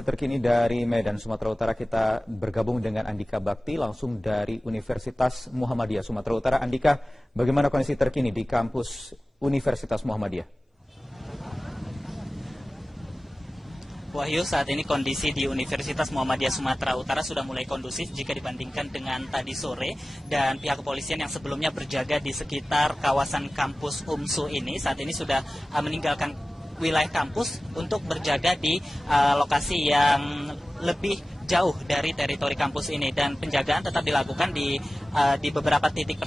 Terkini dari Medan, Sumatera Utara, kita bergabung dengan Andika Bakti langsung dari Universitas Muhammadiyah Sumatera Utara. Andika, bagaimana kondisi terkini di kampus Universitas Muhammadiyah? Wahyu, saat ini kondisi di Universitas Muhammadiyah Sumatera Utara sudah mulai kondusif jika dibandingkan dengan tadi sore, dan pihak kepolisian yang sebelumnya berjaga di sekitar kawasan kampus UMSU ini saat ini sudah meninggalkan wilayah kampus untuk berjaga di lokasi yang lebih jauh dari teritori kampus ini, dan penjagaan tetap dilakukan di beberapa titik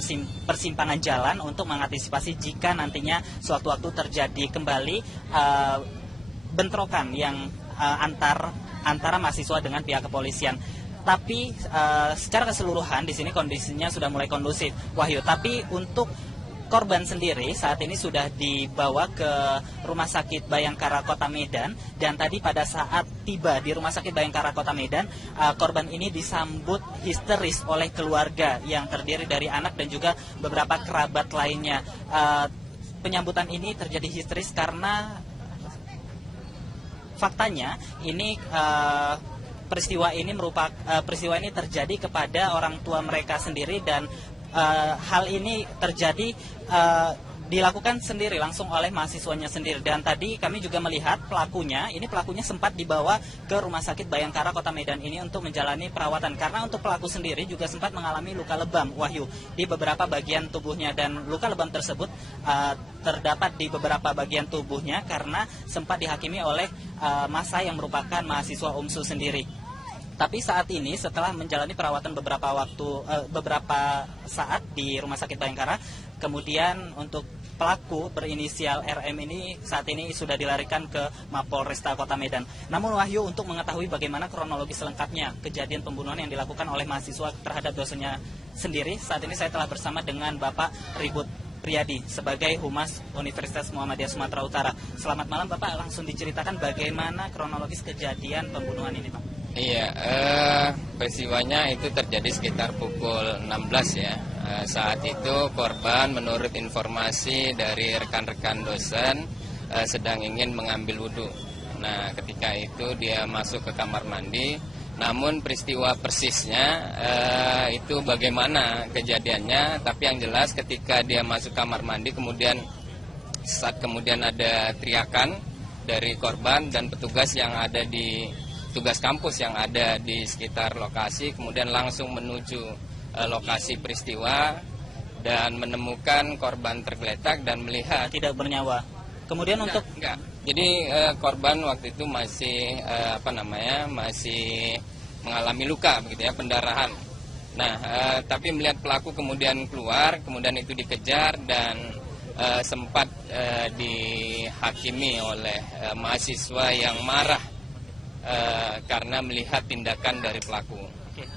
persimpangan jalan untuk mengantisipasi jika nantinya sewaktu-waktu terjadi kembali bentrokan yang antara mahasiswa dengan pihak kepolisian. Tapi secara keseluruhan di sini kondisinya sudah mulai kondusif, Wahyu. Tapi untuk korban sendiri saat ini sudah dibawa ke Rumah Sakit Bayangkara Kota Medan, dan tadi pada saat tiba di Rumah Sakit Bayangkara Kota Medan, korban ini disambut histeris oleh keluarga yang terdiri dari anak dan juga beberapa kerabat lainnya. Penyambutan ini terjadi histeris karena faktanya ini peristiwa ini terjadi kepada orang tua mereka sendiri, dan hal ini terjadi dilakukan sendiri langsung oleh mahasiswanya sendiri. Dan tadi kami juga melihat pelakunya sempat dibawa ke Rumah Sakit Bayangkara Kota Medan ini untuk menjalani perawatan, karena untuk pelaku sendiri juga sempat mengalami luka lebam, Wahyu, di beberapa bagian tubuhnya, dan luka lebam tersebut terdapat di beberapa bagian tubuhnya karena sempat dihakimi oleh massa yang merupakan mahasiswa UMSU sendiri. Tapi saat ini setelah menjalani perawatan beberapa saat di Rumah Sakit Bayangkara, kemudian untuk pelaku berinisial RM ini saat ini sudah dilarikan ke Mapolresta Kota Medan. Namun Wahyu, untuk mengetahui bagaimana kronologis selengkapnya kejadian pembunuhan yang dilakukan oleh mahasiswa terhadap dosennya sendiri, saat ini saya telah bersama dengan Bapak Ribut Priyadi sebagai Humas Universitas Muhammadiyah Sumatera Utara. Selamat malam Bapak, langsung diceritakan bagaimana kronologis kejadian pembunuhan ini, Pak. Iya, peristiwanya itu terjadi sekitar pukul 16 ya. Saat itu korban menurut informasi dari rekan-rekan dosen sedang ingin mengambil wudhu. Nah, ketika itu dia masuk ke kamar mandi. Namun peristiwa persisnya itu bagaimana kejadiannya, tapi yang jelas ketika dia masuk kamar mandi kemudian ada teriakan dari korban dan petugas kampus yang ada di sekitar lokasi, kemudian langsung menuju lokasi peristiwa dan menemukan korban tergeletak dan melihat tidak bernyawa. Kemudian enggak. Jadi korban waktu itu masih masih mengalami luka begitu ya, pendarahan. Nah, tapi melihat pelaku kemudian keluar, kemudian itu dikejar dan sempat dihakimi oleh mahasiswa yang marah karena melihat tindakan dari pelaku.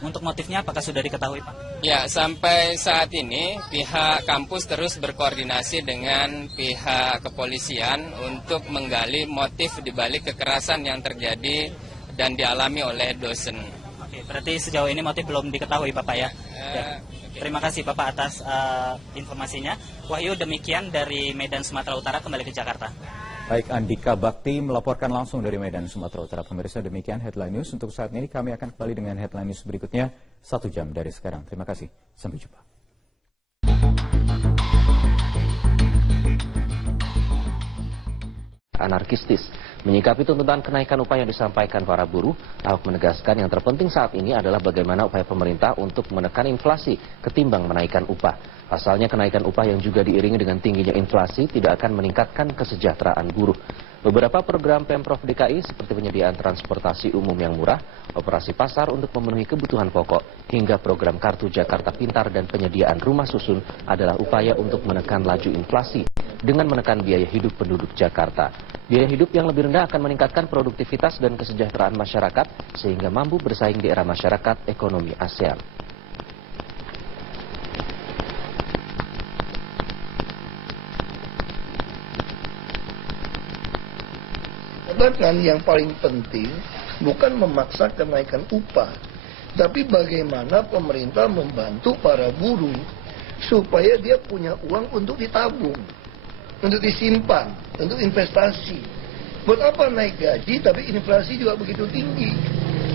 Untuk motifnya apakah sudah diketahui, Pak? Ya, sampai saat ini pihak kampus terus berkoordinasi dengan pihak kepolisian untuk menggali motif dibalik kekerasan yang terjadi dan dialami oleh dosen. Oke, berarti sejauh ini motif belum diketahui, Bapak ya? Terima kasih Bapak atas informasinya. Wahyu, demikian dari Medan, Sumatera Utara, kembali ke Jakarta. Baik, Andika Bakti melaporkan langsung dari Medan, Sumatera Utara. Pemirsa, demikian headline news untuk saat ini. Kami akan kembali dengan headline news berikutnya 1 jam dari sekarang. Terima kasih. Sampai jumpa. Anarkistis. Menyikapi tuntutan kenaikan upah yang disampaikan para buruh, Ahok menegaskan yang terpenting saat ini adalah bagaimana upaya pemerintah untuk menekan inflasi ketimbang menaikkan upah. Pasalnya kenaikan upah yang juga diiringi dengan tingginya inflasi tidak akan meningkatkan kesejahteraan buruh. Beberapa program Pemprov DKI seperti penyediaan transportasi umum yang murah, operasi pasar untuk memenuhi kebutuhan pokok, hingga program Kartu Jakarta Pintar dan penyediaan rumah susun adalah upaya untuk menekan laju inflasi dengan menekan biaya hidup penduduk Jakarta. Biaya hidup yang lebih rendah akan meningkatkan produktivitas dan kesejahteraan masyarakat sehingga mampu bersaing di era masyarakat ekonomi ASEAN. Dan yang paling penting bukan memaksa kenaikan upah, tapi bagaimana pemerintah membantu para buruh supaya dia punya uang untuk ditabung, untuk disimpan, untuk investasi. Buat apa naik gaji tapi inflasi juga begitu tinggi?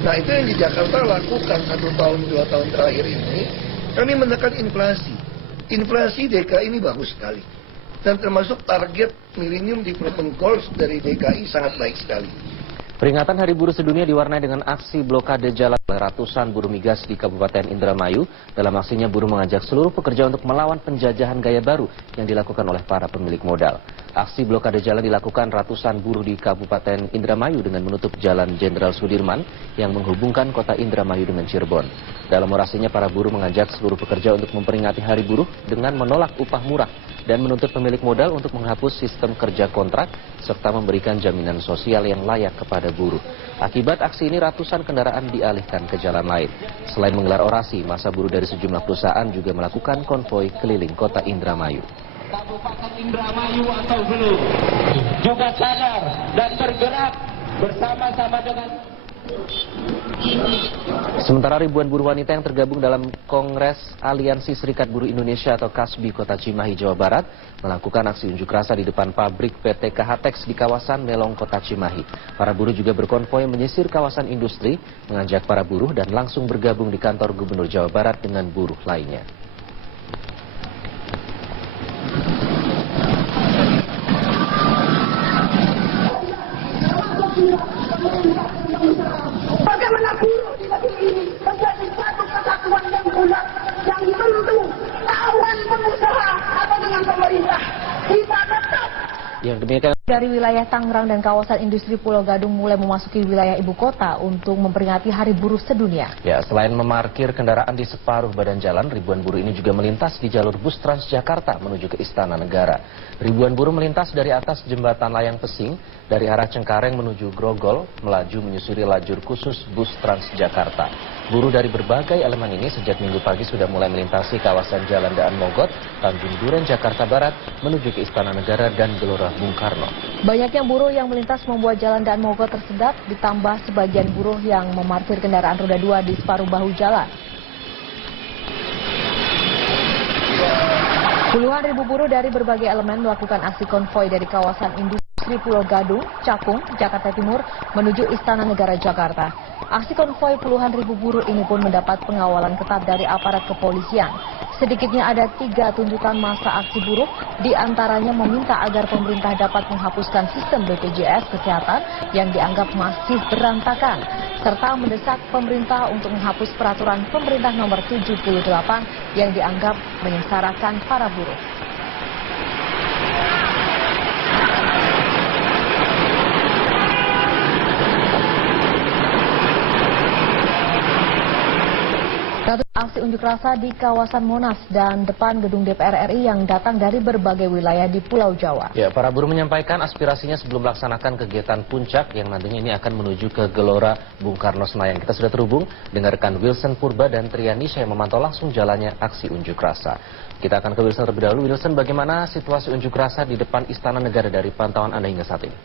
Nah itu yang di Jakarta lakukan 1 tahun 2 tahun terakhir ini. Kami menekan inflasi. Inflasi DKI ini bagus sekali. Dan termasuk target Millennium Development Goals dari DKI sangat baik sekali. Peringatan Hari Buruh Sedunia diwarnai dengan aksi blokade jalan oleh ratusan buruh migas di Kabupaten Indramayu. Dalam aksinya, buruh mengajak seluruh pekerja untuk melawan penjajahan gaya baru yang dilakukan oleh para pemilik modal. Aksi blokade jalan dilakukan ratusan buruh di Kabupaten Indramayu dengan menutup Jalan Jenderal Sudirman yang menghubungkan kota Indramayu dengan Cirebon. Dalam orasinya, para buruh mengajak seluruh pekerja untuk memperingati Hari Buruh dengan menolak upah murah dan menuntut pemilik modal untuk menghapus sistem kerja kontrak serta memberikan jaminan sosial yang layak kepada buruh. Akibat aksi ini ratusan kendaraan dialihkan ke jalan lain. Selain menggelar orasi, massa buruh dari sejumlah perusahaan juga melakukan konvoi keliling kota Indramayu. Kabupaten Indramayu atau belum juga sadar dan bergerak bersama-sama dengan. Sementara ribuan buruh wanita yang tergabung dalam Kongres Aliansi Serikat Buruh Indonesia atau KASBI Kota Cimahi, Jawa Barat melakukan aksi unjuk rasa di depan pabrik PT KHTEX di kawasan Melong, Kota Cimahi. Para buruh juga berkonvoi menyisir kawasan industri, mengajak para buruh dan langsung bergabung di kantor Gubernur Jawa Barat dengan buruh lainnya. Bagaimana buruh di negeri ini menjadi satu kesatuan yang bulat yang tentu lawan pengusaha atau dengan pemerintah. Kita tetap. Yang demikian. Dari wilayah Tangerang dan kawasan industri Pulau Gadung mulai memasuki wilayah ibu kota untuk memperingati Hari Buruh Sedunia. Ya, selain memarkir kendaraan di separuh badan jalan, ribuan buruh ini juga melintas di jalur bus Transjakarta menuju ke Istana Negara. Ribuan buruh melintas dari atas jembatan Layang Pesing, dari arah Cengkareng menuju Grogol, melaju menyusuri lajur khusus bus Transjakarta. Buruh dari berbagai elemen ini sejak Minggu pagi sudah mulai melintasi kawasan Jalan Daan Mogot, Tanjung Duren, Jakarta Barat, menuju ke Istana Negara dan Gelora Bung Karno. Banyaknya buruh yang melintas membuat Jalan Daan Mogot tersedat, ditambah sebagian buruh yang memarkir kendaraan roda 2 di separuh bahu jalan. Puluhan ribu buruh dari berbagai elemen melakukan aksi konvoi dari kawasan industri Pulau Gadung, Cakung, Jakarta Timur menuju Istana Negara Jakarta. Aksi konvoi puluhan ribu buruh ini pun mendapat pengawalan ketat dari aparat kepolisian. Sedikitnya ada 3 tuntutan masa aksi buruh, diantaranya meminta agar pemerintah dapat menghapuskan sistem BPJS Kesehatan yang dianggap masih berantakan, serta mendesak pemerintah untuk menghapus peraturan pemerintah nomor 78 yang dianggap menyengsarakan para buruh. Aksi unjuk rasa di kawasan Monas dan depan gedung DPR RI yang datang dari berbagai wilayah di Pulau Jawa. Ya, para buruh menyampaikan aspirasinya sebelum melaksanakan kegiatan puncak yang nantinya ini akan menuju ke Gelora Bung Karno Senayan. Kita sudah terhubung dengan rekan Wilson Purba dan Trianisha yang memantau langsung jalannya aksi unjuk rasa. Kita akan ke Wilson terlebih dahulu. Wilson, bagaimana situasi unjuk rasa di depan Istana Negara dari pantauan Anda hingga saat ini?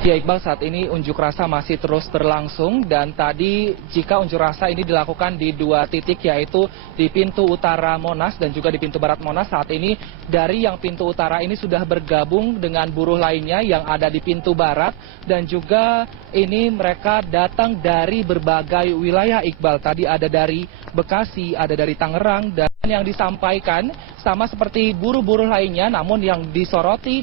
Ya Iqbal, saat ini unjuk rasa masih terus berlangsung dan tadi jika unjuk rasa ini dilakukan di 2 titik yaitu di pintu utara Monas dan juga di pintu barat Monas, saat ini dari yang pintu utara ini sudah bergabung dengan buruh lainnya yang ada di pintu barat dan juga ini mereka datang dari berbagai wilayah Iqbal. Tadi ada dari Bekasi, ada dari Tangerang, dan yang disampaikan sama seperti buruh-buruh lainnya, namun yang disoroti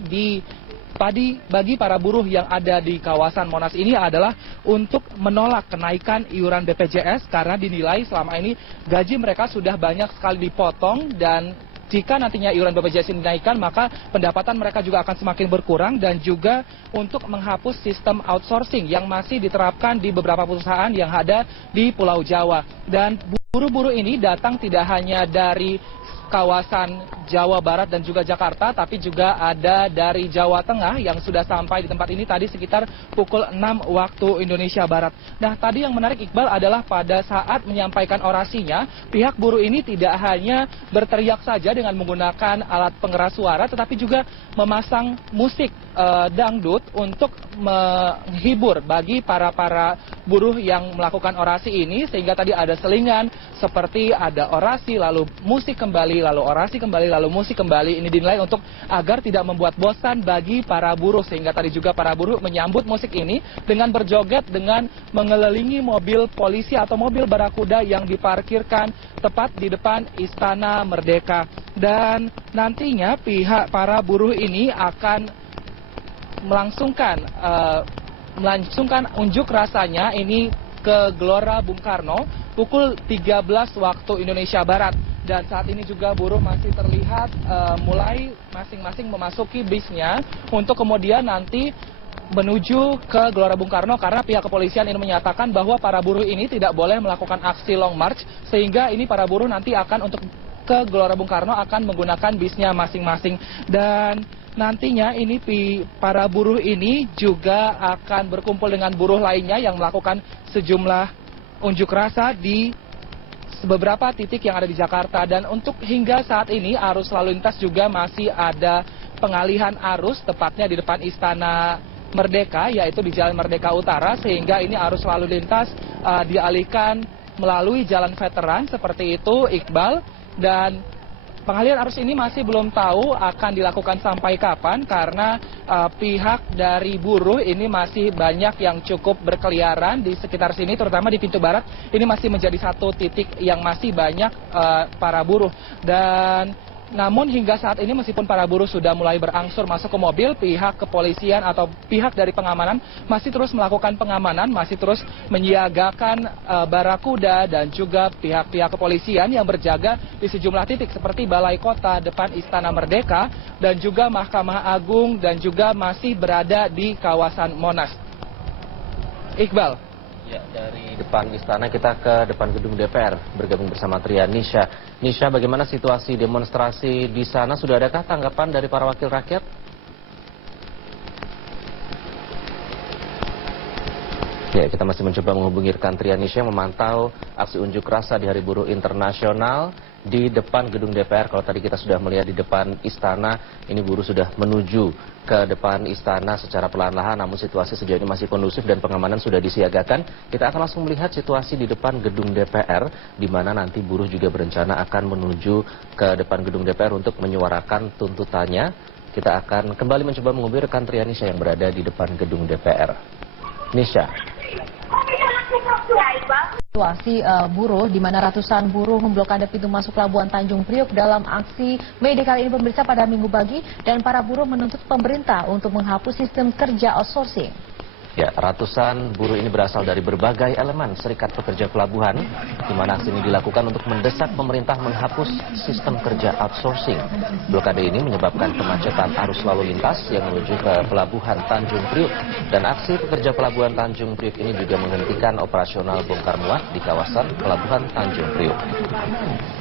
bagi para buruh yang ada di kawasan Monas ini adalah untuk menolak kenaikan iuran BPJS karena dinilai selama ini gaji mereka sudah banyak sekali dipotong dan jika nantinya iuran BPJS ini dinaikkan maka pendapatan mereka juga akan semakin berkurang dan juga untuk menghapus sistem outsourcing yang masih diterapkan di beberapa perusahaan yang ada di Pulau Jawa. Dan buruh-buruh ini datang tidak hanya dari kawasan Jawa Barat dan juga Jakarta, tapi juga ada dari Jawa Tengah yang sudah sampai di tempat ini tadi sekitar pukul 6 waktu Indonesia Barat. Nah, tadi yang menarik Iqbal adalah pada saat menyampaikan orasinya, pihak buruh ini tidak hanya berteriak saja dengan menggunakan alat pengeras suara, tetapi juga memasang musik dangdut untuk menghibur bagi para buruh yang melakukan orasi ini, sehingga tadi ada selingan seperti ada orasi lalu musik kembali kembali, lalu orasi kembali, lalu musik kembali. Ini dinilai untuk agar tidak membuat bosan bagi para buruh, sehingga tadi juga para buruh menyambut musik ini dengan berjoget, dengan mengelilingi mobil polisi atau mobil barakuda yang diparkirkan tepat di depan Istana Merdeka. Dan nantinya pihak para buruh ini akan melangsungkan unjuk rasanya ini ke Gelora Bung Karno pukul 13 waktu Indonesia Barat. Dan saat ini juga buruh masih terlihat mulai masing-masing memasuki bisnya untuk kemudian nanti menuju ke Gelora Bung Karno, karena pihak kepolisian ini menyatakan bahwa para buruh ini tidak boleh melakukan aksi long march, sehingga ini para buruh nanti akan untuk ke Gelora Bung Karno akan menggunakan bisnya masing-masing. Dan nantinya ini para buruh ini juga akan berkumpul dengan buruh lainnya yang melakukan sejumlah unjuk rasa di beberapa titik yang ada di Jakarta. Dan untuk hingga saat ini arus lalu lintas juga masih ada pengalihan arus tepatnya di depan Istana Merdeka, yaitu di Jalan Merdeka Utara, sehingga ini arus lalu lintas dialihkan melalui Jalan Veteran seperti itu, Iqbal. Dan pengalihan arus ini masih belum tahu akan dilakukan sampai kapan, karena pihak dari buruh ini masih banyak yang cukup berkeliaran di sekitar sini, terutama di pintu barat. Ini masih menjadi satu titik yang masih banyak para buruh. Dan namun hingga saat ini meskipun para buruh sudah mulai berangsur masuk ke mobil, pihak kepolisian atau pihak dari pengamanan masih terus melakukan pengamanan, masih terus menyiagakan barakuda dan juga pihak-pihak kepolisian yang berjaga di sejumlah titik seperti Balai Kota, depan Istana Merdeka, dan juga Mahkamah Agung, dan juga masih berada di kawasan Monas. Iqbal. Ya, dari depan istana kita ke depan gedung DPR bergabung bersama Trian Nisha. Nisha, bagaimana situasi demonstrasi di sana? Sudah adakah tanggapan dari para wakil rakyat? Ya, kita masih mencoba menghubungi rekan Trian Nisha yang memantau aksi unjuk rasa di Hari Buruh Internasional di depan gedung DPR. Kalau tadi kita sudah melihat di depan istana, ini buruh sudah menuju ke depan istana secara perlahan-lahan, namun situasi sejauh ini masih kondusif dan pengamanan sudah disiagakan. Kita akan langsung melihat situasi di depan gedung DPR, di mana nanti buruh juga berencana akan menuju ke depan gedung DPR untuk menyuarakan tuntutannya. Kita akan kembali mencoba menghubungi rekan Trianisha yang berada di depan gedung DPR. Nisha. Situasi buruh di mana ratusan buruh memblokade pintu masuk Pelabuhan Tanjung Priok dalam aksi Mei Day kali ini pemirsa pada Minggu pagi, dan para buruh menuntut pemerintah untuk menghapus sistem kerja outsourcing. Ya, ratusan buruh ini berasal dari berbagai elemen Serikat Pekerja Pelabuhan, di mana aksi ini dilakukan untuk mendesak pemerintah menghapus sistem kerja outsourcing. Blokade ini menyebabkan kemacetan arus lalu lintas yang menuju ke Pelabuhan Tanjung Priok, dan aksi pekerja Pelabuhan Tanjung Priok ini juga menghentikan operasional bongkar muat di kawasan Pelabuhan Tanjung Priok.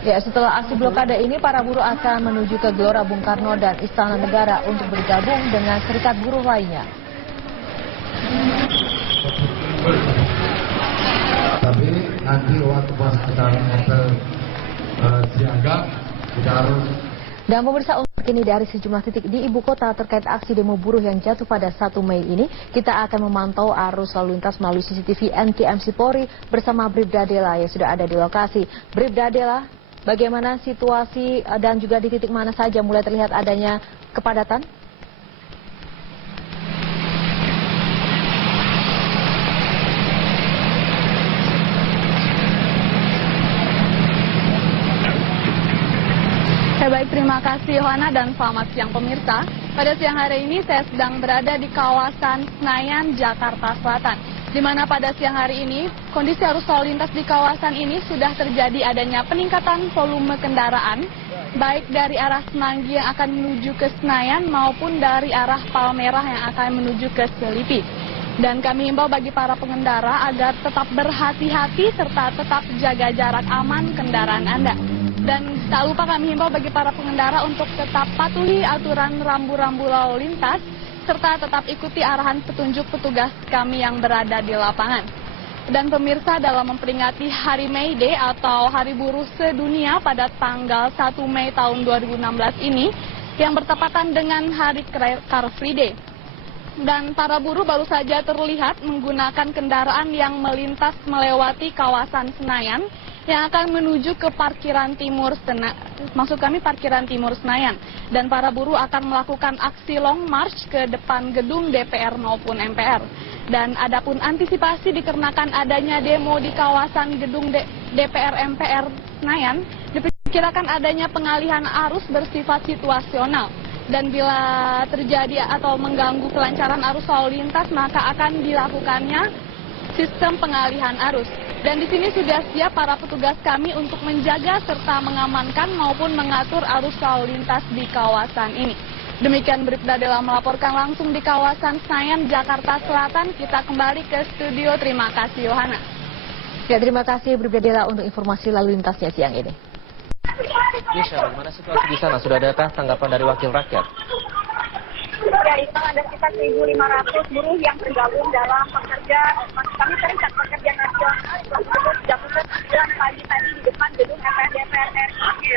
Ya, setelah aksi blokade ini, para buruh akan menuju ke Gelora Bung Karno dan Istana Negara untuk bergabung dengan serikat buruh lainnya. Tapi nanti waktu pas kita hotel siaga kita harus. Dan pemirsa, untuk kini dari sejumlah titik di ibu kota terkait aksi demo buruh yang jatuh pada 1 Mei ini, kita akan memantau arus lalu lintas melalui CCTV NTMC Polri bersama Bribda Dela yang sudah ada di lokasi. Bribda Dela, bagaimana situasi dan juga di titik mana saja mulai terlihat adanya kepadatan? Baik, terima kasih Yohana dan selamat siang pemirsa. Pada siang hari ini saya sedang berada di kawasan Senayan, Jakarta Selatan, di mana pada siang hari ini kondisi arus lalu lintas di kawasan ini sudah terjadi adanya peningkatan volume kendaraan, baik dari arah Semanggi yang akan menuju ke Senayan maupun dari arah Palmerah yang akan menuju ke Selipi. Dan kami himbau bagi para pengendara agar tetap berhati-hati serta tetap jaga jarak aman kendaraan Anda. Dan tak lupa kami himbau bagi para pengendara untuk tetap patuhi aturan rambu-rambu lalu lintas serta tetap ikuti arahan petunjuk petugas kami yang berada di lapangan. Dan pemirsa, dalam memperingati Hari Mei Day atau Hari Buruh Sedunia pada tanggal 1 Mei tahun 2016 ini yang bertepatan dengan Hari Car Free Day. Dan para buruh baru saja terlihat menggunakan kendaraan yang melintas melewati kawasan Senayan yang akan menuju ke parkiran timur parkiran timur Senayan, dan para buruh akan melakukan aksi long march ke depan gedung DPR maupun MPR. Dan adapun antisipasi dikarenakan adanya demo di kawasan gedung DPR MPR Senayan, diperkirakan adanya pengalihan arus bersifat situasional. Dan bila terjadi atau mengganggu kelancaran arus lalu lintas, maka akan dilakukannya sistem pengalihan arus. Dan di sini sudah siap para petugas kami untuk menjaga serta mengamankan maupun mengatur arus lalu lintas di kawasan ini. Demikian Bribda Dela melaporkan langsung di kawasan Senayan, Jakarta Selatan. Kita kembali ke studio. Terima kasih, Yohana. Ya, terima kasih Bribda Dela untuk informasi lalu lintasnya siang ini. Yusha, bagaimana situasi di sana? Sudah adakah tanggapan dari wakil rakyat? Ya, itu ada sekitar 1.500 buruh yang tergabung dalam kami Serikat Pekerja Nasional jam 9 pagi tadi di depan gedung DPR RI.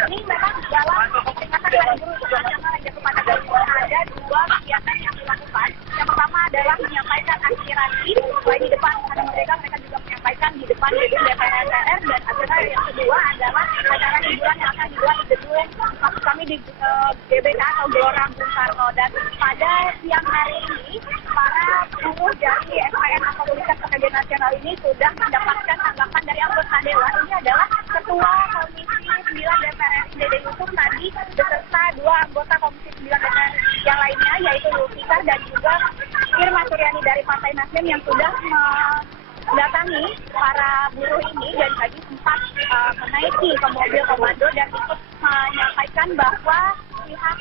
Ini memang dalam peringatan Hari Buruh Internasional yang kepada Garuda ada dua kegiatan yang dilakukan. Yang pertama adalah menyampaikan aspirasi, selain di depan Istana Merdeka, mereka juga menyampaikan di depan gedung DPR RI, dan acara yang kedua adalah acara hiburan yang akan dibuat di gedung maksud kami di GBK atau Gelora Bung Karno. Dan pada siang hari ini, para buruh dari SPN atau Serikat Pekerja Nasional ini sudah mendapatkan tanggapan dari anggota Dewan. Ini adalah Ketua Komisi 9 DPR RI Dede Yusuf tadi beserta dua anggota Komisi 9 DPR yang lainnya, yaitu Zulfikar dan juga Irma Suryani dari Partai Nasdem, yang sudah mendatangi para buruh ini dan tadi sempat menaiki ke mobil komando dan ikut menyampaikan bahwa pihak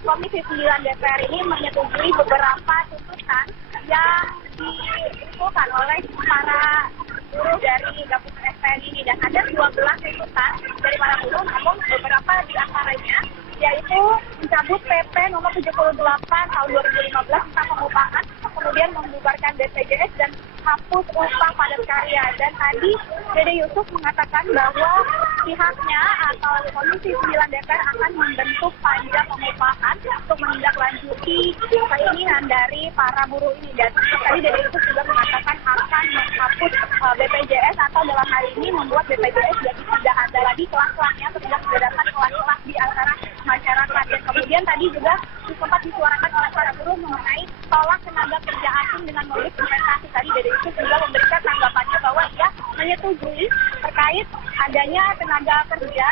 Komisi 9 DPR ini menyetujui beberapa tuntutan yang diusulkan oleh para buruh dari gabungan SPN ini, dan ada 12 tuntutan dari para buruh, namun beberapa di antaranya yaitu mencabut PP nomor 78 tahun 2015 tentang pengupahan, kemudian membubarkan BPJS dan hapus upah padat karya. Dan tadi Dede Yusuf mengatakan bahwa pihaknya atau Komisi 9 DPR akan membentuk panja pengupahan untuk menindaklanjuti keinginan dari para buruh ini. Dan tadi Dede Yusuf juga mengatakan akan menghapus BPJS atau dalam hal ini membuat BPJS jadi tidak ada lagi kelas-kelasnya atau tidak membedakan kelas-kelas di antara masyarakat. Dan kemudian tadi juga sempat disuarakan oleh para buruh mengenai tolak tenaga kerja asing dengan modus investasi. Tadi Dede Yusuf juga memberikan tanggapannya bahwa ia menyetujui terkait adanya tenaga kerja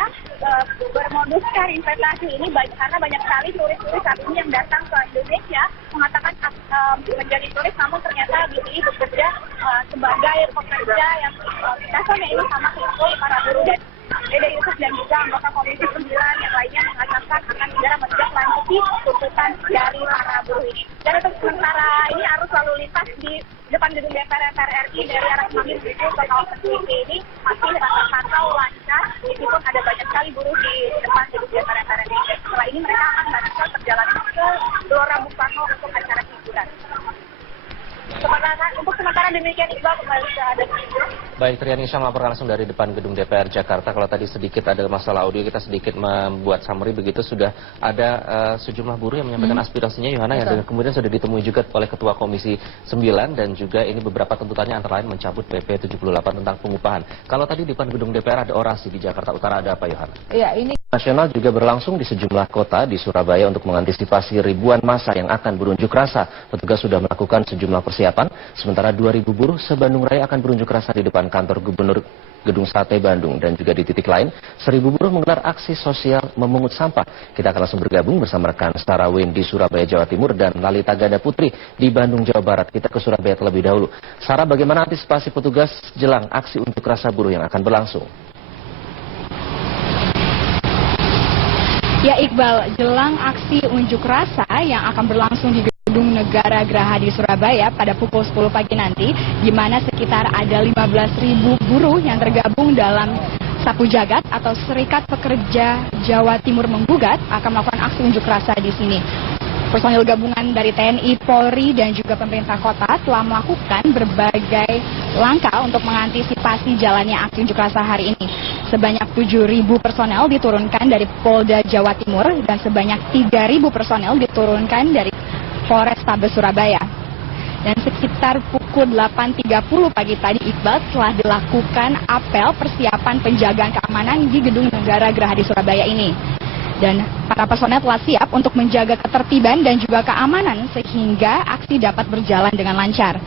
bermoduskan investasi ini, karena banyak sekali turis-turis saat ini yang datang ke Indonesia mengatakan menjadi turis, namun ternyata dipilih bekerja sebagai pekerja yang dasarnya ini sama seperti para buruh. Dan Dede Yusuf dan juga anggota Komisi 9 yang lainnya mengatakan akan segera menindaklanjuti tuntutan dari para buruh ini. Dan untuk sementara ini arus lalu lintas di depan gedung DPR RI dari arah Semanggi menuju ke kawasan Selipi ini masih terpantau lancar, meskipun ada banyak sekali buruh di depan gedung DPR RI. Setelah ini mereka akan melanjutkan perjalanan ke Gelora Bung Karno untuk acara hiburan. Untuk sementara demikian, Iqbal, kembali ke Anda. Baik, Triani Syah melaporkan langsung dari depan gedung DPR Jakarta. Kalau tadi sedikit ada masalah audio, kita sedikit membuat summary begitu. Sudah ada sejumlah buruh yang menyampaikan aspirasinya, Yohana, yang kemudian sudah ditemui juga oleh Ketua Komisi 9, dan juga ini beberapa tuntutannya antara lain mencabut PP 78 tentang pengupahan. Kalau tadi di depan gedung DPR ada orasi, di Jakarta Utara ada apa, Yohana? Ya, ini nasional juga berlangsung di sejumlah kota di Surabaya untuk mengantisipasi ribuan massa yang akan berunjuk rasa. Petugas sudah melakukan sejumlah persiapan, sementara 2.000 buruh se-Bandung Raya akan berunjuk rasa di depan kantor Gubernur Gedung Sate Bandung, dan juga di titik lain 1.000 buruh menggelar aksi sosial memungut sampah. Kita akan langsung bergabung bersama rekan Sarah Win di Surabaya, Jawa Timur, dan Lalita Ganda Putri di Bandung, Jawa Barat. Kita ke Surabaya terlebih dahulu. Sarah, bagaimana antisipasi petugas jelang aksi unjuk rasa buruh yang akan berlangsung? Ya, Iqbal, jelang aksi unjuk rasa yang akan berlangsung di Gedung Negara Geraha di Surabaya pada pukul 10 pagi nanti, di mana sekitar ada 15.000 buruh yang tergabung dalam Sapu Jagat atau Serikat Pekerja Jawa Timur Menggugat akan melakukan aksi unjuk rasa di sini. Personil gabungan dari TNI, Polri, dan juga pemerintah kota telah melakukan berbagai langkah untuk mengantisipasi jalannya aksi unjuk rasa hari ini. Sebanyak 7.000 personel diturunkan dari Polda Jawa Timur dan sebanyak 3.000 personel diturunkan dari Polrestabes Surabaya. Dan sekitar pukul 8.30 pagi tadi, Iqbal, telah dilakukan apel persiapan penjagaan keamanan di Gedung Negara Gerahadi Surabaya ini. Dan para personel telah siap untuk menjaga ketertiban dan juga keamanan sehingga aksi dapat berjalan dengan lancar.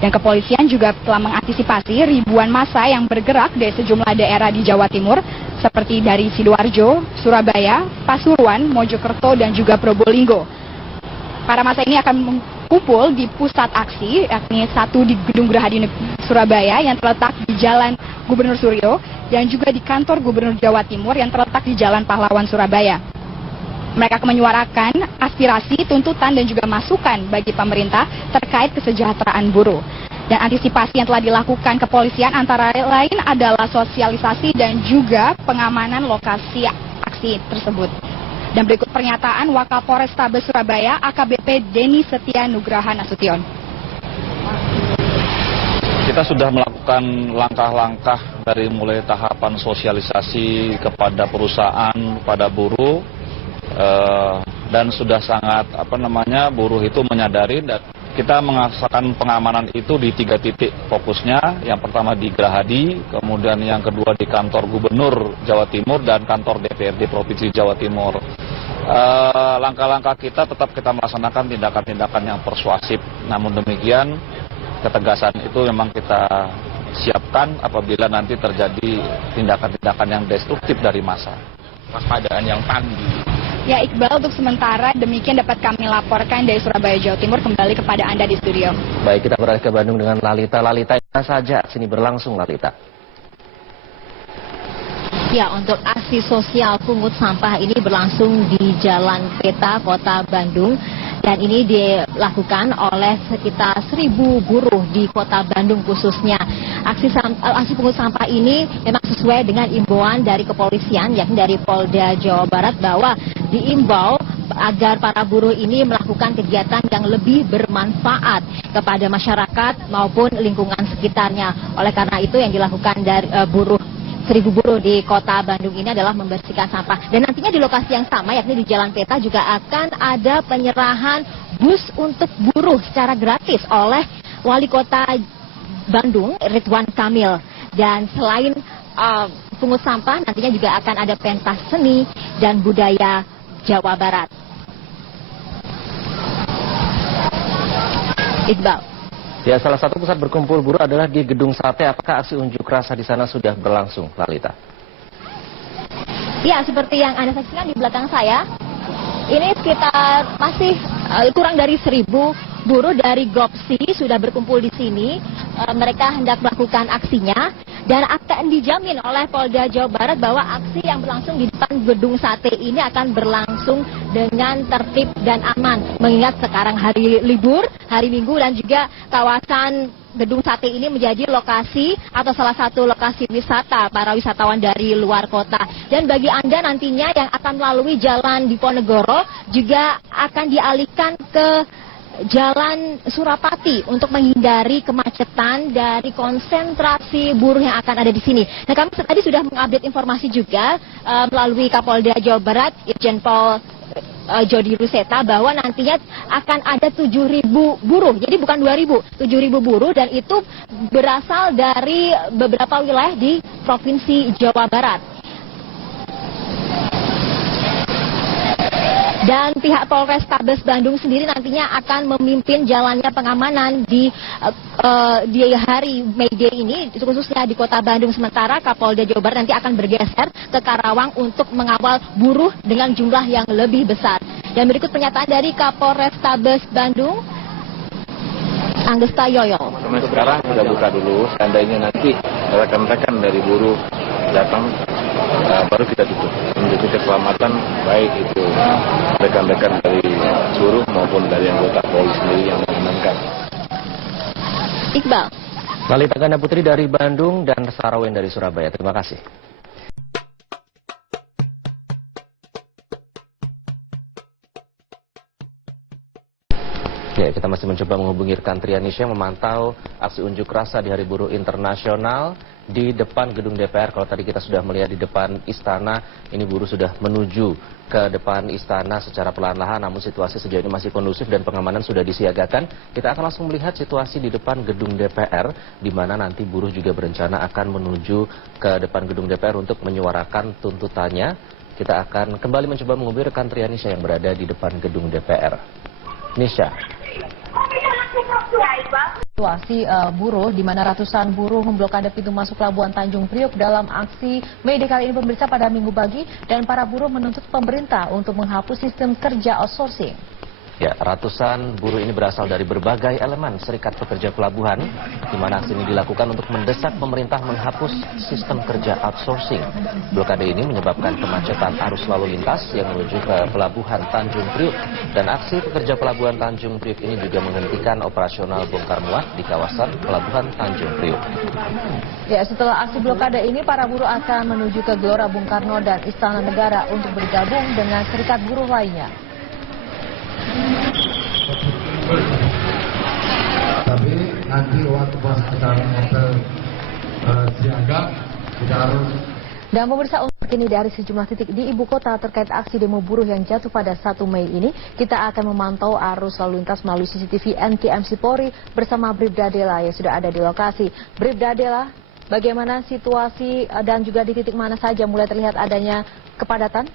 Dan kepolisian juga telah mengantisipasi ribuan massa yang bergerak dari sejumlah daerah di Jawa Timur seperti dari Sidoarjo, Surabaya, Pasuruan, Mojokerto, dan juga Probolinggo. Para massa ini akan kumpul di pusat aksi, yakni satu di Gedung Gerahadi Surabaya yang terletak di Jalan Gubernur Suryo dan juga di kantor Gubernur Jawa Timur yang terletak di Jalan Pahlawan Surabaya. Mereka akan menyuarakan aspirasi, tuntutan dan juga masukan bagi pemerintah terkait kesejahteraan buruh. Dan antisipasi yang telah dilakukan kepolisian antara lain adalah sosialisasi dan juga pengamanan lokasi aksi tersebut. Dan berikut pernyataan Wakapolrestabes Surabaya AKBP Denny Setia Nugraha Nasution. Kita sudah melakukan langkah-langkah dari mulai tahapan sosialisasi kepada perusahaan, pada buruh, dan sudah sangat buruh itu menyadari dan kita mengasahkan pengamanan itu di 3 titik fokusnya. Yang pertama di Gerahadi, kemudian yang kedua di kantor Gubernur Jawa Timur dan kantor DPRD Provinsi Jawa Timur. Langkah-langkah kita tetap kita melaksanakan tindakan-tindakan yang persuasif. Namun demikian, ketegasan itu memang kita siapkan apabila nanti terjadi tindakan-tindakan yang destruktif dari massa. Waspadaan yang tangguh. Ya Iqbal, untuk sementara demikian dapat kami laporkan dari Surabaya, Jawa Timur, kembali kepada Anda di studio. Baik, kita beralih ke Bandung dengan Lalita. Lalita, mana saja aksi ini berlangsung, Lalita? Ya, untuk aksi sosial pungut sampah ini berlangsung di Jalan Peta, Kota Bandung. Dan ini dilakukan oleh sekitar 1.000 buruh di Kota Bandung khususnya. Aksi pungut sampah ini memang sesuai dengan imbauan dari kepolisian, yakni dari Polda Jawa Barat, bahwa diimbau agar para buruh ini melakukan kegiatan yang lebih bermanfaat kepada masyarakat maupun lingkungan sekitarnya. Oleh karena itu yang dilakukan dari buruh 1.000 buruh di Kota Bandung ini adalah membersihkan sampah. Dan nantinya di lokasi yang sama, yakni di Jalan Peta, juga akan ada penyerahan bus untuk buruh secara gratis oleh Wali Kota Bandung, Ridwan Kamil. Dan selain pungut sampah, nantinya juga akan ada pentas seni dan budaya Jawa Barat. Iqbal. Ya, salah satu pusat berkumpul buruh adalah di Gedung Sate. Apakah aksi unjuk rasa di sana sudah berlangsung, Lalita? Ya, seperti yang Anda saksikan di belakang saya, ini sekitar masih kurang dari 1.000 buruh dari GOPSI sudah berkumpul di sini. Mereka hendak melakukan aksinya dan akan dijamin oleh Polda Jawa Barat bahwa aksi yang berlangsung di depan Gedung Sate ini akan berlangsung dengan tertib dan aman. Mengingat sekarang hari libur, hari Minggu, dan juga kawasan Gedung Sate ini menjadi lokasi atau salah satu lokasi wisata para wisatawan dari luar kota. Dan bagi Anda nantinya yang akan melalui Jalan Diponegoro juga akan dialihkan ke Jalan Surapati untuk menghindari kemacetan dari konsentrasi buruh yang akan ada di sini. Nah, kami tadi sudah mengupdate informasi juga melalui Kapolda Jawa Barat, Irjen Pol Jody Ruseta, bahwa nantinya akan ada 7.000 buruh. Jadi bukan 2.000, 7.000 buruh, dan itu berasal dari beberapa wilayah di Provinsi Jawa Barat. Dan pihak Polrestabes Bandung sendiri nantinya akan memimpin jalannya pengamanan di hari May Day ini, khususnya di Kota Bandung. Sementara Kapolda Jawa Barat nanti akan bergeser ke Karawang untuk mengawal buruh dengan jumlah yang lebih besar. Dan berikut pernyataan dari Kapolrestabes Bandung, Anggesta Yoyo. Sampai sekarang sudah buka dulu, seandainya nanti rekan-rekan dari buruh datang, baru kita tutup. Menjadi keselamatan baik itu rekan-rekan dari buruh maupun dari anggota Polri sendiri yang mengamankan. Iqbal. Lalita Ganda Putri dari Bandung dan Sarawen dari Surabaya. Terima kasih. Ya, Ya, kita masih mencoba menghubungi rekan Trianisha yang memantau aksi unjuk rasa di Hari Buruh Internasional di depan gedung DPR. Kalau tadi kita sudah melihat di depan istana, ini buruh sudah menuju ke depan istana secara perlahan-lahan, namun situasi sejauh ini masih kondusif dan pengamanan sudah disiagakan. Kita akan langsung melihat situasi di depan gedung DPR, di mana nanti buruh juga berencana akan menuju ke depan gedung DPR untuk menyuarakan tuntutannya. Kita akan kembali mencoba menghubungi rekan Trianisha yang berada di depan gedung DPR. Nisha. Situasi buruh di mana ratusan buruh memblokade pintu masuk Pelabuhan Tanjung Priok dalam aksi May Day kali ini pemirsa pada Minggu pagi, dan para buruh menuntut pemerintah untuk menghapus sistem kerja outsourcing. Ya, ratusan buruh ini berasal dari berbagai elemen serikat pekerja pelabuhan, di mana aksi ini dilakukan untuk mendesak pemerintah menghapus sistem kerja outsourcing. Blokade ini menyebabkan kemacetan arus lalu lintas yang menuju ke Pelabuhan Tanjung Priok, dan aksi pekerja Pelabuhan Tanjung Priok ini juga menghentikan operasional bongkar muat di kawasan Pelabuhan Tanjung Priok. Ya, setelah aksi blokade ini, para buruh akan menuju ke Gelora Bung Karno dan Istana Negara untuk bergabung dengan serikat buruh lainnya. Tapi nanti waktu pas acara hotel siaga kita harus. Dan pemirsa, untuk terkini dari sejumlah titik di ibu kota terkait aksi demo buruh yang jatuh pada 1 Mei ini, kita akan memantau arus lalu lintas melalui CCTV NTMC Polri bersama Bribda Dela yang sudah ada di lokasi. Bribda Dela, bagaimana situasi dan juga di titik mana saja mulai terlihat adanya kepadatan?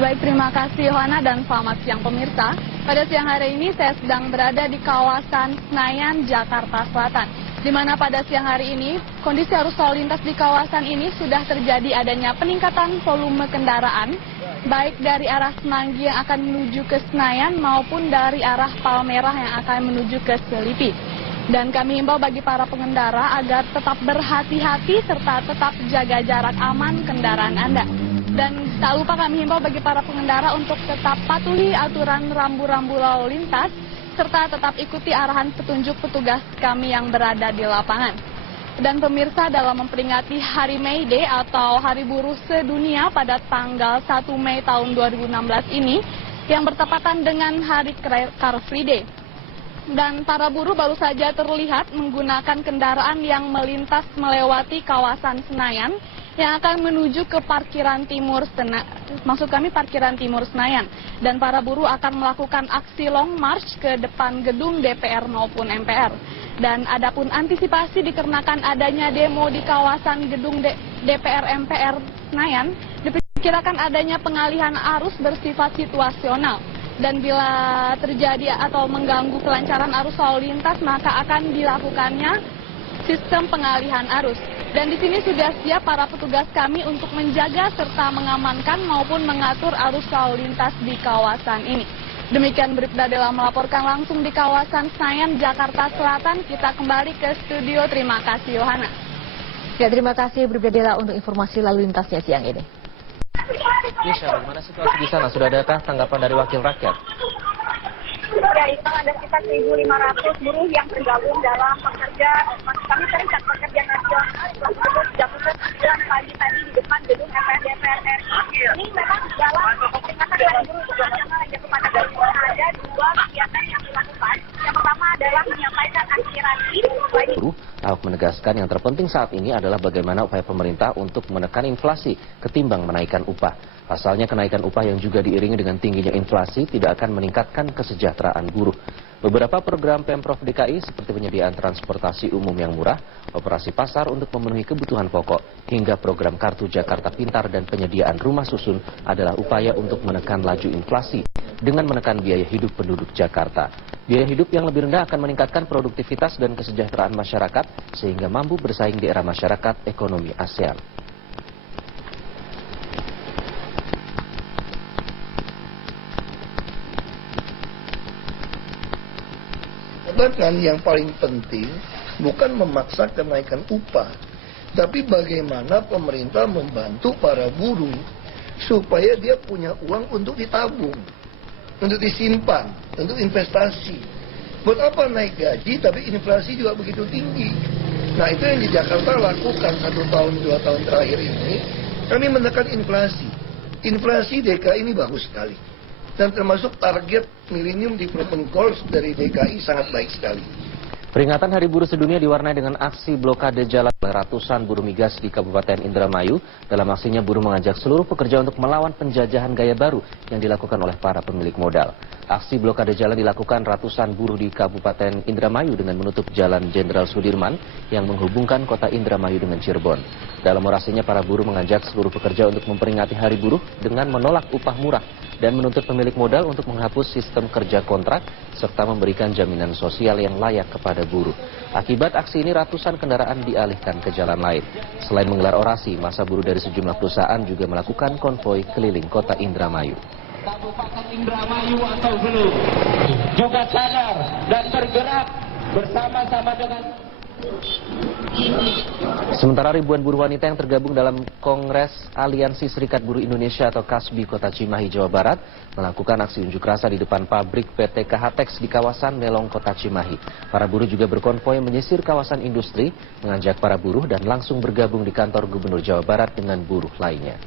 Baik, terima kasih Yohana dan selamat siang pemirsa. Pada siang hari ini saya sedang berada di kawasan Senayan, Jakarta Selatan, di mana pada siang hari ini kondisi arus lalu lintas di kawasan ini sudah terjadi adanya peningkatan volume kendaraan, baik dari arah Semanggi yang akan menuju ke Senayan maupun dari arah Palmerah yang akan menuju ke Selipi. Dan kami himbau bagi para pengendara agar tetap berhati-hati serta tetap jaga jarak aman kendaraan Anda. Dan tak lupa kami himbau bagi para pengendara untuk tetap patuhi aturan rambu-rambu lalu lintas serta tetap ikuti arahan petunjuk petugas kami yang berada di lapangan. Dan pemirsa, dalam memperingati Hari May Day atau Hari Buruh Sedunia pada tanggal 1 Mei tahun 2016 ini yang bertepatan dengan Hari Car Free Day. Dan para buruh baru saja terlihat menggunakan kendaraan yang melintas melewati kawasan Senayan yang akan menuju ke parkiran timur parkiran timur Senayan. Dan para buruh akan melakukan aksi long march ke depan gedung DPR maupun MPR. Dan adapun antisipasi dikarenakan adanya demo di kawasan gedung DPR MPR Senayan, diperkirakan adanya pengalihan arus bersifat situasional. Dan bila terjadi atau mengganggu kelancaran arus lalu lintas, maka akan dilakukannya sistem pengalihan arus. Dan di sini sudah siap para petugas kami untuk menjaga serta mengamankan maupun mengatur arus lalu lintas di kawasan ini. Demikian Bribda Dela melaporkan langsung di kawasan Senayan, Jakarta Selatan. Kita kembali ke studio. Terima kasih Yohana. Ya, terima kasih Bribda Dela untuk informasi lalu lintasnya siang ini. Nisha, bagaimana situasi di sana? Sudah adakah tanggapan dari wakil rakyat? Ya, itu ada sekitar 1.500 buruh yang tergabung dalam kami serikat pekerja nasional jam 9 pagi tadi di depan gedung DPR RI. Ini memang dalam peringatan Hari Buruh Nasional yang jatuh pada hari ini ada 2 kegiatan yang dilakukan. Yang pertama adalah menyampaikan aspirasi. Ahok menegaskan yang terpenting saat ini adalah bagaimana upaya pemerintah untuk menekan inflasi ketimbang menaikkan upah. Pasalnya kenaikan upah yang juga diiringi dengan tingginya inflasi tidak akan meningkatkan kesejahteraan buruh. Beberapa program Pemprov DKI seperti penyediaan transportasi umum yang murah, operasi pasar untuk memenuhi kebutuhan pokok, hingga program Kartu Jakarta Pintar dan penyediaan rumah susun adalah upaya untuk menekan laju inflasi dengan menekan biaya hidup penduduk Jakarta. Biaya hidup yang lebih rendah akan meningkatkan produktivitas dan kesejahteraan masyarakat sehingga mampu bersaing di era masyarakat ekonomi ASEAN. Bahkan yang paling penting bukan memaksa kenaikan upah, tapi bagaimana pemerintah membantu para buruh supaya dia punya uang untuk ditabung, untuk disimpan, untuk investasi. Buat apa naik gaji tapi inflasi juga begitu tinggi? Nah itu yang di Jakarta lakukan 1 tahun 2 tahun terakhir ini, kami menekan inflasi. Inflasi DKI ini bagus sekali. Dan termasuk target Millennium Development Goals dari DKI sangat baik sekali. Peringatan Hari Buruh Sedunia diwarnai dengan aksi blokade jalan oleh ratusan buruh migas di Kabupaten Indramayu. Dalam aksinya, buruh mengajak seluruh pekerja untuk melawan penjajahan gaya baru yang dilakukan oleh para pemilik modal. Aksi blokade jalan dilakukan ratusan buruh di Kabupaten Indramayu dengan menutup Jalan Jenderal Sudirman yang menghubungkan kota Indramayu dengan Cirebon. Dalam orasinya, para buruh mengajak seluruh pekerja untuk memperingati Hari Buruh dengan menolak upah murah dan menuntut pemilik modal untuk menghapus sistem kerja kontrak serta memberikan jaminan sosial yang layak kepada buruh. Akibat aksi ini, ratusan kendaraan dialihkan ke jalan lain. Selain menggelar orasi, massa buruh dari sejumlah perusahaan juga melakukan konvoi keliling kota Indramayu. Kabupaten Indramayu atau belum juga sadar dan bergerak bersama-sama dengan. Sementara ribuan buruh wanita yang tergabung dalam Kongres Aliansi Serikat Buruh Indonesia atau KASBI Kota Cimahi, Jawa Barat melakukan aksi unjuk rasa di depan pabrik PT KHTEX di kawasan Melong, Kota Cimahi. Para buruh juga berkonvoi menyisir kawasan industri, mengajak para buruh dan langsung bergabung di kantor Gubernur Jawa Barat dengan buruh lainnya.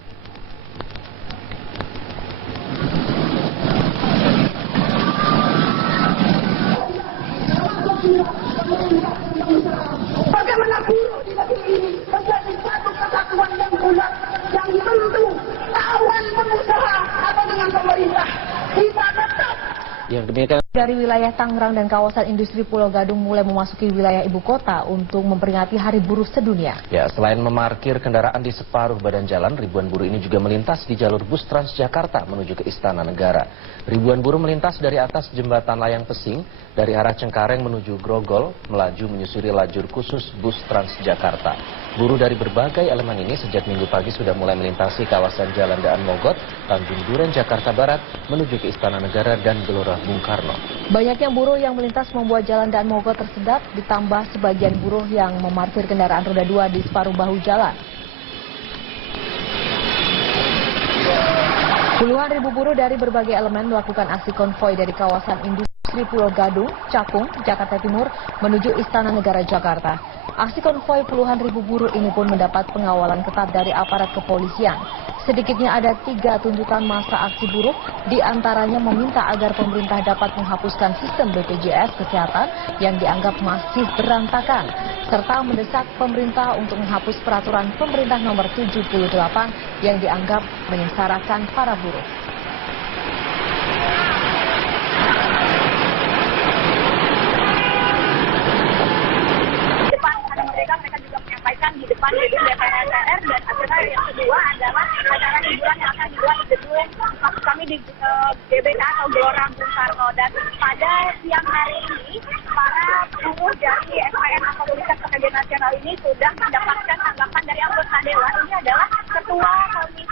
Bagaimana buruh di negeri ini menjadi satu kesatuan yang bulat yang tentu lawan pengusaha atau dengan pemerintah kita tetap. Yang demikian dari wilayah Tangerang dan kawasan industri Pulau Gadung mulai memasuki wilayah ibu kota untuk memperingati Hari Buruh Sedunia. Ya, selain memarkir kendaraan di separuh badan jalan, ribuan buruh ini juga melintas di jalur bus Transjakarta menuju ke Istana Negara. Ribuan buruh melintas dari atas jembatan Layang Pesing dari arah Cengkareng menuju Grogol, melaju menyusuri lajur khusus bus Transjakarta. Buruh dari berbagai elemen ini sejak Minggu pagi sudah mulai melintasi kawasan Jalan Daan Mogot, Tanjung Duren, Jakarta Barat menuju ke Istana Negara dan Gelora Bung Karno. Banyaknya buruh yang melintas membuat Jalan Daan Mogot tersedat, ditambah sebagian buruh yang memarkir kendaraan roda 2 di separuh bahu jalan. Puluhan ribu buruh dari berbagai elemen melakukan aksi konvoi dari kawasan industri Pulau Gadung, Cakung, Jakarta Timur menuju Istana Negara Jakarta. Aksi konvoi puluhan ribu buruh ini pun mendapat pengawalan ketat dari aparat kepolisian. Sedikitnya ada 3 tuntutan masa aksi buruh, diantaranya meminta agar pemerintah dapat menghapuskan sistem BPJS Kesehatan yang dianggap masih berantakan, serta mendesak pemerintah untuk menghapus peraturan pemerintah nomor 78 yang dianggap menyengsarakan para buruh. Mereka juga menyampaikan di depan gedung DPR dan acara yang kedua adalah acara hiburan yang akan dibuat di gedung maksud kami di GBK atau Gelora Bung Karno. Dan pada siang hari ini para buruh dari SPN atau Komunitas Pekerja Nasional ini sudah mendapatkan tanggapan dari anggota dewan. Ini adalah Ketua Komisi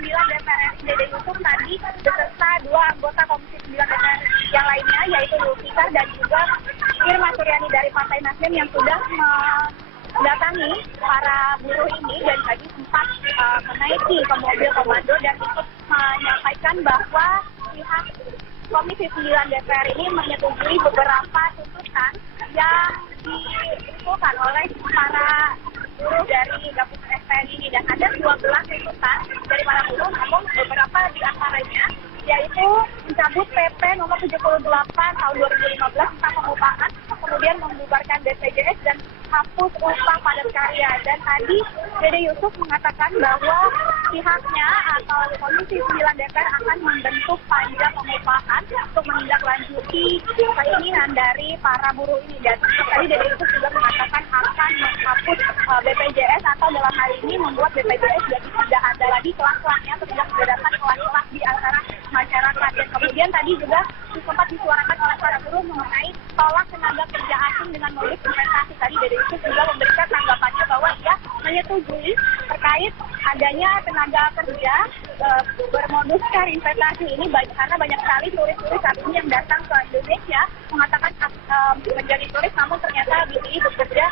9 DPR RI Dede Yusuf tadi beserta 2 anggota Komisi 9 DPR yang lainnya yaitu Zulfikar dan juga Irma Suryani dari Partai Nasdem yang sudah mendatangi para buruh ini dan tadi sempat menaiki ke mobil komando dan ikut menyampaikan bahwa pihak Komisi 9 DPR ini menyetujui beberapa tuntutan yang diusulkan oleh para buruh dari gabungan SPN ini dan ada 12 tuntutan dari para buruh, namun beberapa di antaranya yaitu mencabut PP nomor 78 tahun 2015 tentang pengupahan, kemudian membubarkan BPJS dan hapus upah padat karya. Dan tadi Dede Yusuf mengatakan bahwa pihaknya atau Komisi 9 DPR akan membentuk panja pengupahan untuk menindaklanjuti keinginan dari para buruh ini. Dan tadi Dede Yusuf juga mengatakan akan menghapus BPJS atau dalam hal ini membuat BPJS jadi tidak ada lagi kelas-kelasnya atau tidak membedakan kelas-kelas di antara masyarakat. Dan kemudian tadi juga sempat disuarakan oleh para buruh mengenai tolak tenaga kerja asing dengan modus investasi. Tadi Dede Yusuf juga memberikan tanggapannya bahwa ia menyetujui terkait adanya tenaga kerja bermoduskan investasi ini karena banyak sekali turis-turis saat ini yang datang ke Indonesia mengatakan menjadi turis namun ternyata dipilih bekerja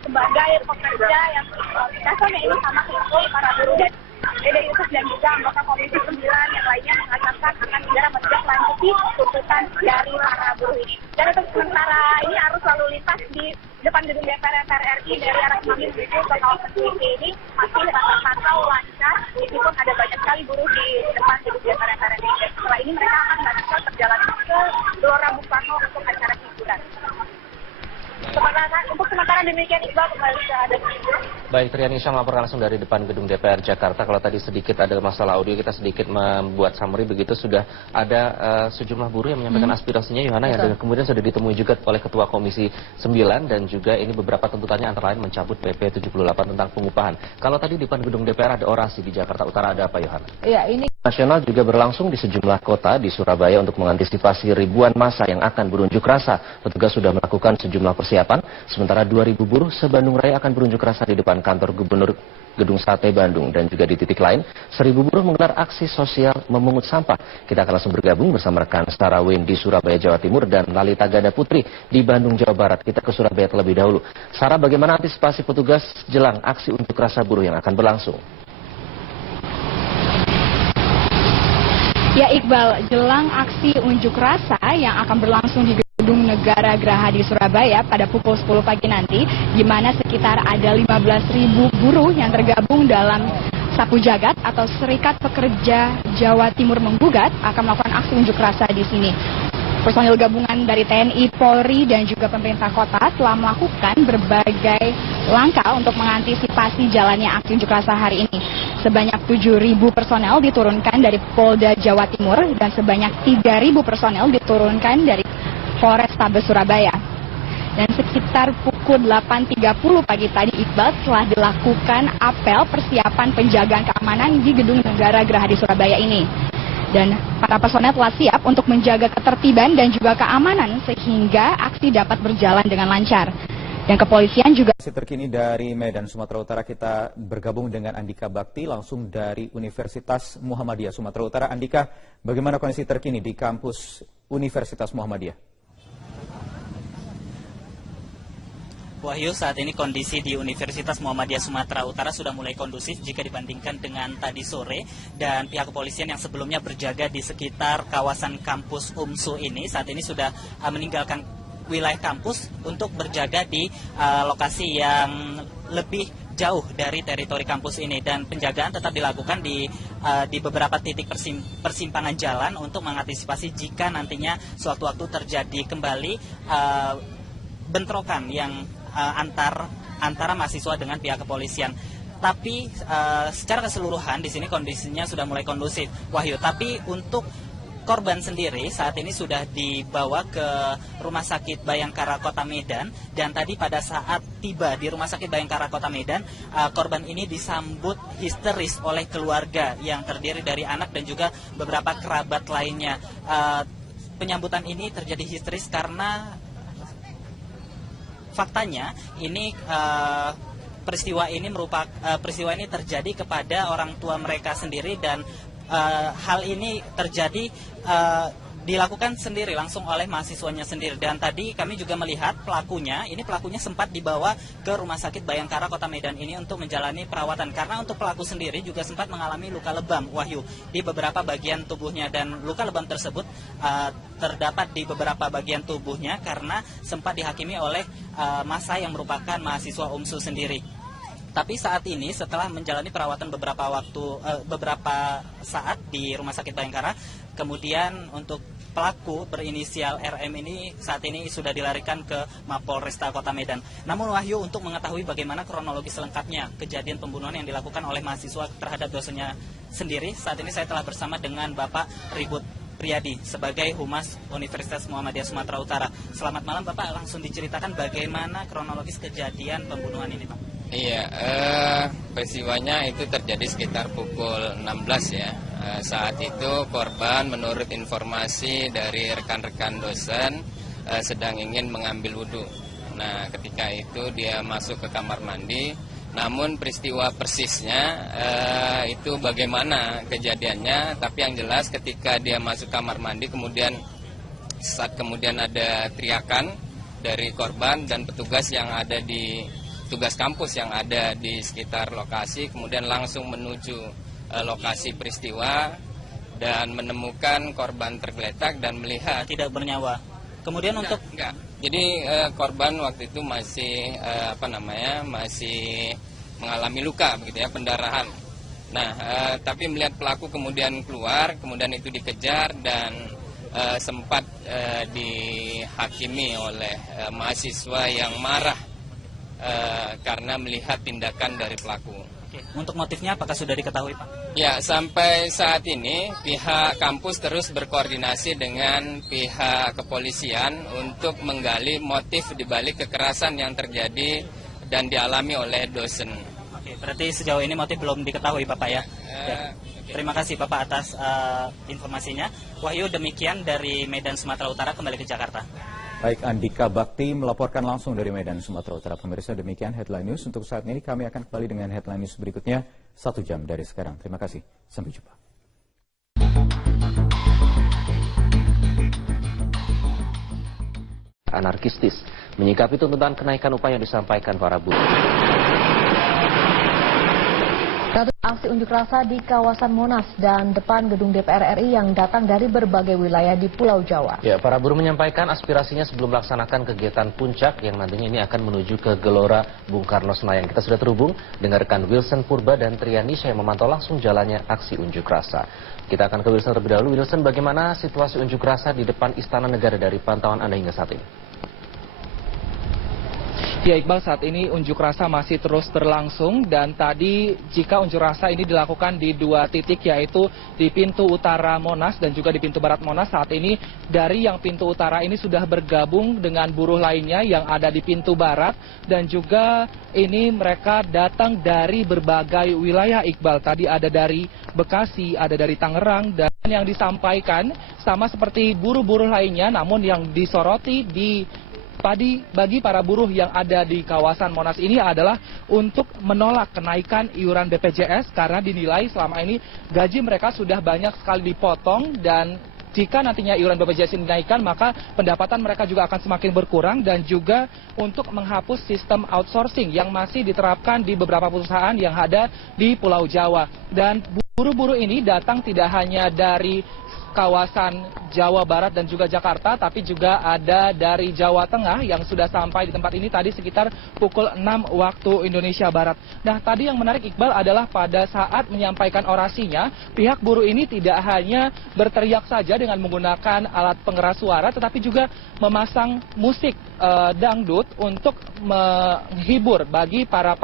sebagai pekerja yang dasarnya ini sama seperti para buruh. Dan Dede Yusuf dan juga anggota Komisi 9 yang lainnya mengatakan akan segera menindaklanjuti tuntutan dari para buruh ini. Dan untuk sementara ini arus lalu lintas di depan gedung DPR RI dari arah Semanggi menuju ke kawasan Selipi ini masih terpantau lancar, meskipun ada banyak sekali buruh di depan gedung DPR RI. Setelah ini mereka akan melanjutkan perjalanan ke Gelora Bung Karno untuk acara hiburan. Untuk sementara demikian, Iqbal, kembali ke Anda. Baik, Triani Syah melaporkan langsung dari depan gedung DPR Jakarta. Kalau tadi sedikit ada masalah audio, kita sedikit membuat summary begitu. Sudah ada sejumlah buruh yang menyampaikan aspirasinya, Yohana, yang kemudian sudah ditemui juga oleh Ketua Komisi 9, dan juga ini beberapa tuntutannya antara lain mencabut PP 78 tentang pengupahan. Kalau tadi di depan gedung DPR ada orasi, di Jakarta Utara ada apa, Yohana? Ya, ini Nasional juga berlangsung di sejumlah kota di Surabaya untuk mengantisipasi ribuan massa yang akan berunjuk rasa. Petugas sudah melakukan sejumlah persiapan, sementara 2.000 buruh se-Bandung Raya akan berunjuk rasa di depan kantor Gubernur Gedung Sate Bandung, dan juga di titik lain 1.000 buruh menggelar aksi sosial memungut sampah. Kita akan langsung bergabung bersama rekan Sarah Win di Surabaya, Jawa Timur, dan Lalita Gada Putri di Bandung, Jawa Barat. Kita ke Surabaya terlebih dahulu. Sarah, bagaimana antisipasi petugas jelang aksi unjuk rasa buruh yang akan berlangsung? Ya, Iqbal, jelang aksi unjuk rasa yang akan berlangsung di Gedung Negara Geraha di Surabaya pada pukul 10 pagi nanti, di mana sekitar ada 15.000 buruh yang tergabung dalam Sapu Jagat atau Serikat Pekerja Jawa Timur Menggugat akan melakukan aksi unjuk rasa di sini. Personil gabungan dari TNI, Polri, dan juga pemerintah kota telah melakukan berbagai langkah untuk mengantisipasi jalannya aksi unjuk rasa hari ini. Sebanyak 7.000 personel diturunkan dari Polda Jawa Timur dan sebanyak 3.000 personel diturunkan dari Polrestabes Surabaya. Dan sekitar pukul 8.30 pagi tadi, Iqbal, telah dilakukan apel persiapan penjagaan keamanan di Gedung Negara Geraha di Surabaya ini. Dan para personel telah siap untuk menjaga ketertiban dan juga keamanan sehingga aksi dapat berjalan dengan lancar. Dan kepolisian juga... Terkini dari Medan, Sumatera Utara, kita bergabung dengan Andika Bakti langsung dari Universitas Muhammadiyah Sumatera Utara. Andika, bagaimana kondisi terkini di kampus Universitas Muhammadiyah? Wahyu, saat ini kondisi di Universitas Muhammadiyah Sumatera Utara sudah mulai kondusif jika dibandingkan dengan tadi sore, dan pihak kepolisian yang sebelumnya berjaga di sekitar kawasan kampus UMSU ini saat ini sudah meninggalkan wilayah kampus untuk berjaga di lokasi yang lebih jauh dari teritori kampus ini, dan penjagaan tetap dilakukan di beberapa titik persimpangan jalan untuk mengantisipasi jika nantinya suatu waktu terjadi kembali bentrokan yang antara mahasiswa dengan pihak kepolisian. Tapi secara keseluruhan di sini kondisinya sudah mulai kondusif, Wahyu. Tapi untuk korban sendiri saat ini sudah dibawa ke Rumah Sakit Bayangkara Kota Medan, dan tadi pada saat tiba di Rumah Sakit Bayangkara Kota Medan, korban ini disambut histeris oleh keluarga yang terdiri dari anak dan juga beberapa kerabat lainnya. Penyambutan ini terjadi histeris karena faktanya ini peristiwa ini terjadi kepada orang tua mereka sendiri, dan hal ini terjadi dilakukan sendiri langsung oleh mahasiswanya sendiri. Dan tadi kami juga melihat pelakunya sempat dibawa ke Rumah Sakit Bayangkara Kota Medan ini untuk menjalani perawatan, karena untuk pelaku sendiri juga sempat mengalami luka lebam, Wahyu, di beberapa bagian tubuhnya, dan luka lebam tersebut terdapat di beberapa bagian tubuhnya karena sempat dihakimi oleh massa yang merupakan mahasiswa UMSU sendiri. Tapi saat ini setelah menjalani perawatan beberapa saat di Rumah Sakit Bayangkara, kemudian untuk pelaku berinisial RM ini saat ini sudah dilarikan ke Mapolresta Kota Medan. Namun Wahyu, untuk mengetahui bagaimana kronologi selengkapnya kejadian pembunuhan yang dilakukan oleh mahasiswa terhadap dosennya sendiri, saat ini saya telah bersama dengan Bapak Ribut Priyadi sebagai Humas Universitas Muhammadiyah Sumatera Utara. Selamat malam Bapak, langsung diceritakan bagaimana kronologis kejadian pembunuhan ini, Pak. Iya, peristiwanya itu terjadi sekitar pukul 16 ya. Saat itu korban menurut informasi dari rekan-rekan dosen sedang ingin mengambil wudhu. Nah, ketika itu dia masuk ke kamar mandi. Namun peristiwa persisnya itu bagaimana kejadiannya, tapi yang jelas ketika dia masuk kamar mandi kemudian ada teriakan dari korban dan petugas kampus yang ada di sekitar lokasi, kemudian langsung menuju lokasi peristiwa dan menemukan korban tergeletak dan melihat tidak bernyawa. Kemudian Jadi korban waktu itu masih masih mengalami luka begitu ya, pendarahan. Nah, tapi melihat pelaku kemudian keluar, kemudian itu dikejar dan sempat dihakimi oleh mahasiswa yang marah karena melihat tindakan dari pelaku. Untuk motifnya apakah sudah diketahui, Pak? Ya, sampai saat ini pihak kampus terus berkoordinasi dengan pihak kepolisian untuk menggali motif dibalik kekerasan yang terjadi dan dialami oleh dosen. Oke, berarti sejauh ini motif belum diketahui, Bapak ya? Terima kasih Bapak atas informasinya. Wahyu, demikian dari Medan, Sumatera Utara, kembali ke Jakarta. Baik, Andika Bakti melaporkan langsung dari Medan, Sumatera Utara. Pemirsa, demikian headline news untuk saat ini. Kami akan kembali dengan headline news berikutnya 1 jam dari sekarang. Terima kasih. Sampai jumpa. Anarkistis menyikapi tuntutan kenaikan upah yang disampaikan para buruh. Aksi unjuk rasa di kawasan Monas dan depan gedung DPR RI yang datang dari berbagai wilayah di Pulau Jawa. Ya, para buruh menyampaikan aspirasinya sebelum melaksanakan kegiatan puncak yang nantinya ini akan menuju ke Gelora Bung Karno Senayan. Kita sudah terhubung dengan rekan Wilson Purba dan Trianisha yang memantau langsung jalannya aksi unjuk rasa. Kita akan ke Wilson terlebih dahulu. Wilson, bagaimana situasi unjuk rasa di depan Istana Negara dari pantauan Anda hingga saat ini? Ya Iqbal, saat ini unjuk rasa masih terus berlangsung dan tadi jika unjuk rasa ini dilakukan di 2 titik, yaitu di pintu utara Monas dan juga di pintu barat Monas. Saat ini dari yang pintu utara ini sudah bergabung dengan buruh lainnya yang ada di pintu barat, dan juga ini mereka datang dari berbagai wilayah, Iqbal. Tadi ada dari Bekasi, ada dari Tangerang, dan yang disampaikan sama seperti buruh-buruh lainnya, namun yang disoroti bagi para buruh yang ada di kawasan Monas ini adalah untuk menolak kenaikan iuran BPJS karena dinilai selama ini gaji mereka sudah banyak sekali dipotong, dan jika nantinya iuran BPJS ini dinaikkan maka pendapatan mereka juga akan semakin berkurang, dan juga untuk menghapus sistem outsourcing yang masih diterapkan di beberapa perusahaan yang ada di Pulau Jawa. Dan buruh-buruh ini datang tidak hanya dari kawasan Jawa Barat dan juga Jakarta, tapi juga ada dari Jawa Tengah yang sudah sampai di tempat ini tadi sekitar pukul 6 waktu Indonesia Barat. Nah, tadi yang menarik Iqbal adalah pada saat menyampaikan orasinya, pihak buruh ini tidak hanya berteriak saja dengan menggunakan alat pengeras suara, tetapi juga memasang musik dangdut untuk menghibur bagi para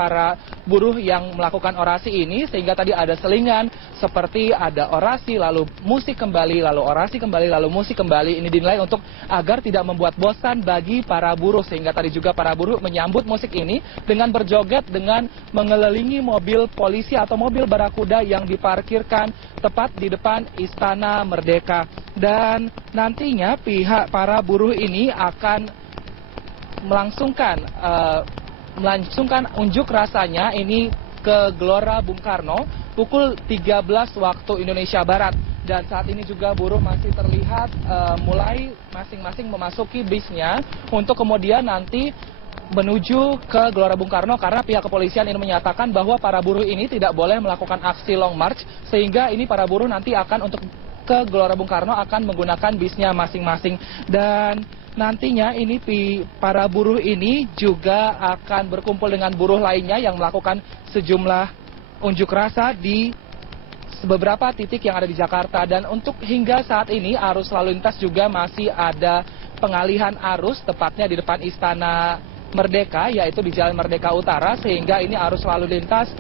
buruh yang melakukan orasi ini, sehingga tadi ada selingan seperti ada orasi lalu musik kembali, lalu orasi kembali, lalu musik kembali. Ini dinilai untuk agar tidak membuat bosan bagi para buruh, sehingga tadi juga para buruh menyambut musik ini dengan berjoget dengan mengelilingi mobil polisi atau mobil barakuda yang diparkirkan tepat di depan Istana Merdeka. Dan nantinya pihak para buruh ini akan melangsungkan unjuk rasanya ini ke Gelora Bung Karno pukul 13 waktu Indonesia Barat. Dan saat ini juga buruh masih terlihat mulai masing-masing memasuki bisnya untuk kemudian nanti menuju ke Gelora Bung Karno, karena pihak kepolisian ini menyatakan bahwa para buruh ini tidak boleh melakukan aksi long march, sehingga ini para buruh nanti akan untuk ke Gelora Bung Karno akan menggunakan bisnya masing-masing. Dan nantinya ini para buruh ini juga akan berkumpul dengan buruh lainnya yang melakukan sejumlah unjuk rasa di beberapa titik yang ada di Jakarta. Dan untuk hingga saat ini arus lalu lintas juga masih ada pengalihan arus tepatnya di depan Istana Merdeka, yaitu di Jalan Merdeka Utara, sehingga ini arus lalu lintas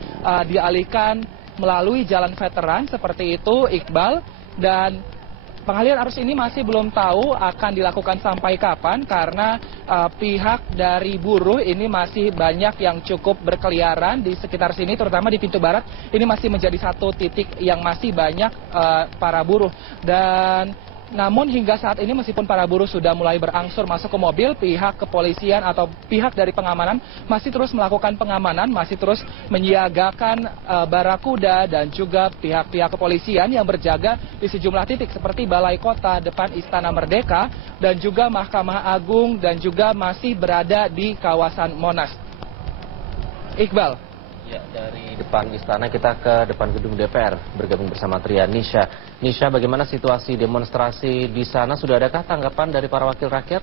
dialihkan melalui Jalan Veteran seperti itu, Iqbal. Dan pengalihan arus ini masih belum tahu akan dilakukan sampai kapan, karena pihak dari buruh ini masih banyak yang cukup berkeliaran di sekitar sini, terutama di pintu barat. Ini masih menjadi satu titik yang masih banyak para buruh. Dan namun hingga saat ini meskipun para buruh sudah mulai berangsur masuk ke mobil, pihak kepolisian atau pihak dari pengamanan masih terus melakukan pengamanan, masih terus menyiagakan barakuda dan juga pihak-pihak kepolisian yang berjaga di sejumlah titik seperti Balai Kota, depan Istana Merdeka, dan juga Mahkamah Agung, dan juga masih berada di kawasan Monas. Iqbal. Ya, dari depan istana kita ke depan gedung DPR bergabung bersama Trianisha. Nisha, bagaimana situasi demonstrasi di sana? Sudah adakah tanggapan dari para wakil rakyat?